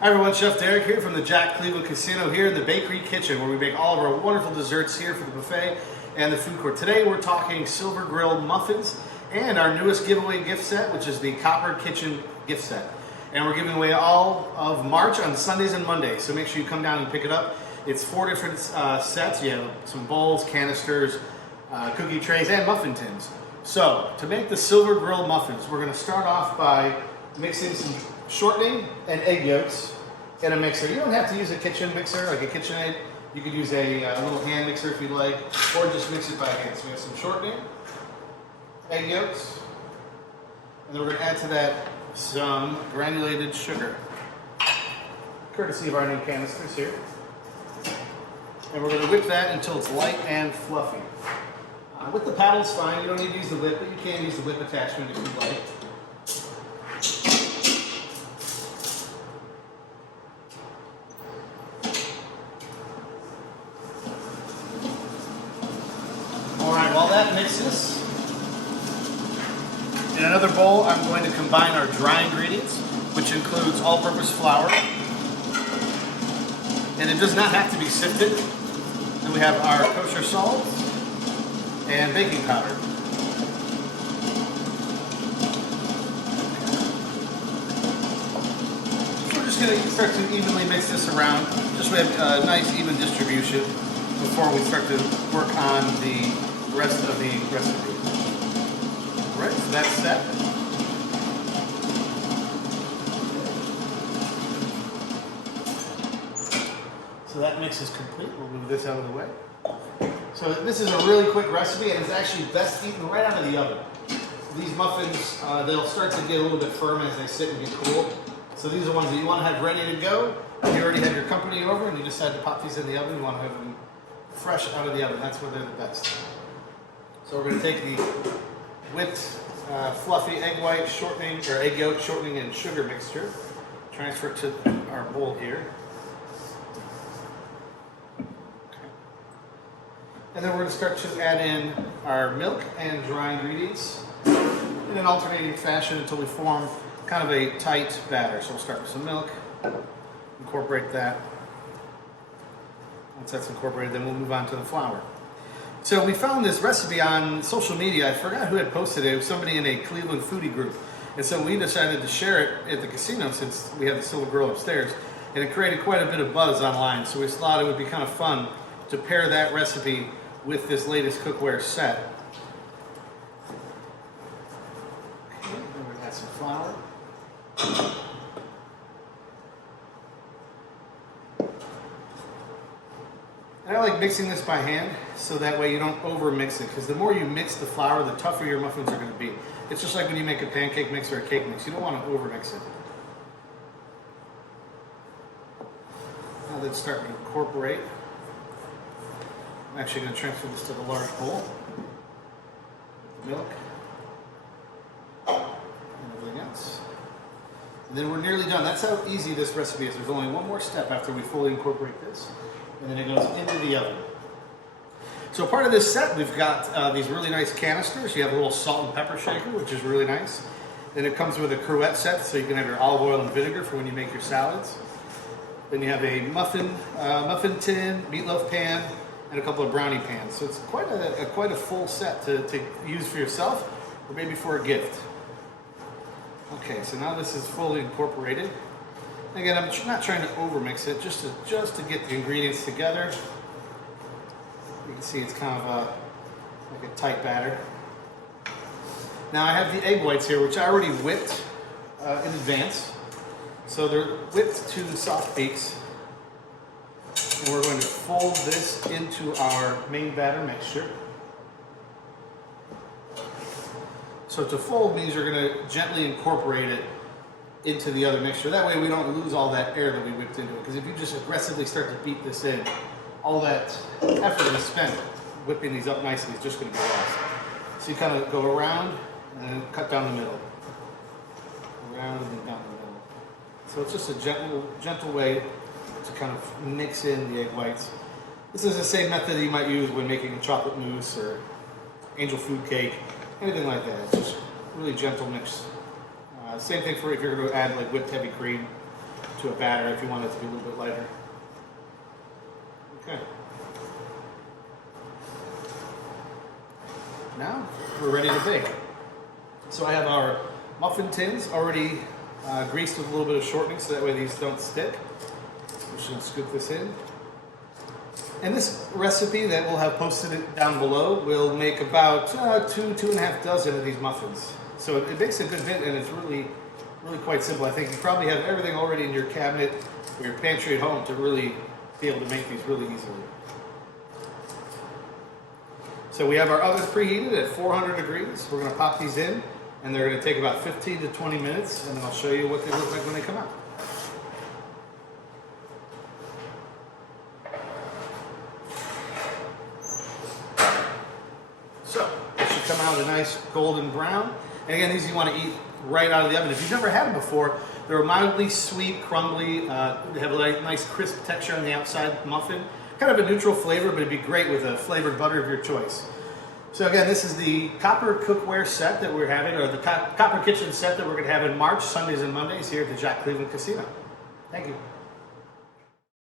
Hi everyone, Chef Derek here from the Jack Cleveland Casino here in the bakery kitchen where we make all of our wonderful desserts here for the buffet and the food court. Today we're talking Silver Grille Muffins and our newest giveaway gift set, which is the Copper Kitchen gift set. And we're giving away all of March on Sundays and Mondays, so make sure you come down and pick it up. It's 4 different sets. You have some bowls, canisters, cookie trays, and muffin tins. So to make the Silver Grille Muffins, we're going to start off by mixing some shortening and egg yolks in a mixer. You don't have to use a kitchen mixer like a KitchenAid. You could use a little hand mixer if you'd like, or just mix it by hand. So we have some shortening, egg yolks, and then we're going to add to that some granulated sugar, courtesy of our new canisters here. And we're going to whip that until it's light and fluffy. With the paddle's fine. You don't need to use the whip, but you can use the whip attachment if you'd like. Alright, while that mixes, in another bowl I'm going to combine our dry ingredients, which includes all-purpose flour. And it does not have to be sifted. Then we have our kosher salt and baking powder. So we're just going to start to evenly mix this around, just so we have a nice even distribution before we start to work on the rest of the recipe. Alright, so that's set. So that mix is complete. We'll move this out of the way. So this is a really quick recipe, and it's actually best eaten right out of the oven. These muffins, they'll start to get a little bit firm as they sit and get cool. So these are ones that you want to have ready to go. If you already have your company over and you decide to pop these in the oven, you want to have them fresh out of the oven. That's where they're the best. So we're going to take the whipped, fluffy egg white shortening, or egg yolk shortening and sugar mixture, transfer it to our bowl here. And then we're going to start to add in our milk and dry ingredients in an alternating fashion until we form kind of a tight batter. So we'll start with some milk, incorporate that. Once that's incorporated, then we'll move on to the flour. So we found this recipe on social media. I forgot who had posted it. It was somebody in a Cleveland foodie group. And so we decided to share it at the casino since we have the Silver Grille upstairs. And it created quite a bit of buzz online. So we thought it would be kind of fun to pair that recipe with this latest cookware set. Okay, then we're going to add some flour. And I like mixing this by hand, so that way you don't over mix it, because the more you mix the flour, the tougher your muffins are going to be. It's just like when you make a pancake mix or a cake mix. You don't want to over mix it. Now let's start to incorporate. I'm actually going to transfer this to the large bowl. The milk and everything else. And then we're nearly done. That's how easy this recipe is. There's only one more step after we fully incorporate this, and then it goes into the oven. So part of this set, we've got these really nice canisters. You have a little salt and pepper shaker, which is really nice. Then it comes with a cruet set, so you can have your olive oil and vinegar for when you make your salads. Then you have a muffin tin, meatloaf pan, and a couple of brownie pans. So it's quite a full set to use for yourself or maybe for a gift. Okay, so now this is fully incorporated. Again, I'm not trying to overmix it, just to get the ingredients together. You can see it's kind of like a tight batter. Now I have the egg whites here, which I already whipped in advance. So they're whipped to soft peaks. And we're going to fold this into our main batter mixture. So to fold means you're going to gently incorporate it into the other mixture. That way we don't lose all that air that we whipped into it. Because if you just aggressively start to beat this in, all that effort we spent whipping these up nicely is just going to be lost. So you kind of go around and then cut down the middle. Around and down the middle. So it's just a gentle way to kind of mix in the egg whites. This is the same method you might use when making a chocolate mousse or angel food cake, anything like that. It's just really gentle mix. Same thing for if you're going to add like whipped heavy cream. to a batter if you want it to be a little bit lighter. Okay. Now we're ready to bake. So I have our muffin tins already greased with a little bit of shortening so that way these don't stick. I'm just going to scoop this in. And this recipe that we'll have posted it down below will make about 2.5 dozen of these muffins. So it makes a good bit, and it's really quite simple. I think you probably have everything already in your cabinet or your pantry at home to really be able to make these really easily. So we have our oven preheated at 400 degrees. We're going to pop these in, and they're going to take about 15 to 20 minutes, and then I'll show you what they look like when they come out. So they should come out a nice golden brown. And again, these you want to eat right out of the oven. If you've never had them before, they're mildly sweet, crumbly. They have a nice crisp texture on the outside muffin. Kind of a neutral flavor, but it'd be great with a flavored butter of your choice. So again, this is the copper cookware set that we're having, or the copper kitchen set that we're going to have in March, Sundays and Mondays here at the Jack Cleveland Casino. Thank you.